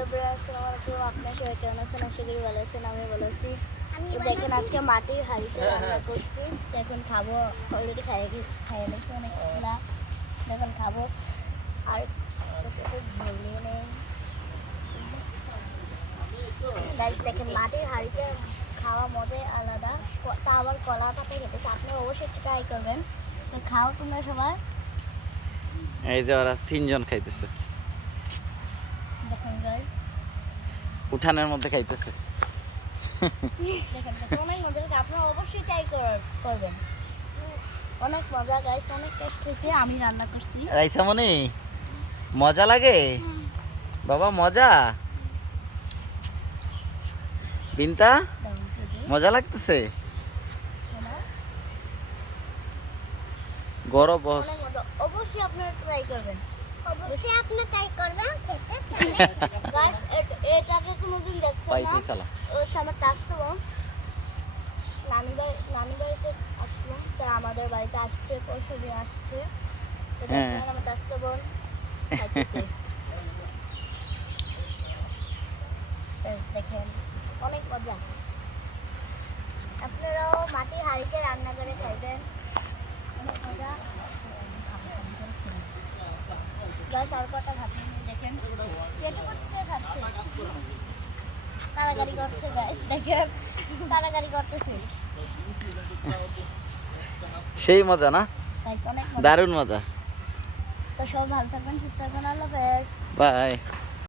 আসসালামু আলাইকুম, আপনার সবাই কেমন আছেন? আশা করি ভালো আছেন, আমি ভালো আছি। তো দেখেন আজকে মাটির হাঁড়িতে রান্না করছি, তো এখন খাবো। অলরেডি খাইয়ে নিয়েছি অনেকগুলা, এখন খাবো। আর সাথে ঝোল নিয়ে নেই। গাইস দেখেন মাটির হাঁড়িতে খাওয়া মজাই আলাদা, তা আবার কলা পাতা খেতেছে। আপনারা অবশ্যই ট্রাই করবেন। তো খাও তোমরা সবাই। এই যে ওরা তিনজন খাইতেছে, দেখেন গাইস, উঠানের মধ্যে খাইতেছে। দেখেন অনেক মজা লাগে, আপনারা অবশ্যই ট্রাই করবেন। অনেক মজা গাইস, অনেক টেস্ট হয়েছে। আমি রান্না করছি। রাইসামণি মজা লাগে বাবা, মজা। বিনতা মজা লাগতেছে। গরম বস। অনেক মজা, অবশ্যই আপনারা ট্রাই করবেন। অবশ্যই আপনারা ট্রাই করবেন। গাইস এটাকে কোনোদিন দেখছেন না? পাইছি সালা। ওই আমার চাচতো বোন নানি বাড়িতে আসলাম, তো আমাদের বাড়িতে আসছে, পরশুদিন আসছে। তো দেখেন আমার চাচতো বোন খাইতেছে। দেখেন অনেক মজা। আপনারাও মাটির হাঁড়িতে রান্না করে খাইবেন, অনেক মজা। গাছ আর কটা খাচ্ছেন, দেখেন কেটে করতে খাচ্ছে, কারাগারি করছে। গাছ দেখেন কারাগারি করতেছে। সেই মজা না, গাইস অনেক মজা। দারুণ মজা। তো সব ভালো থাকবেন, সুস্থ থাকবেন, আল্লাহ হাফেজ। বাই।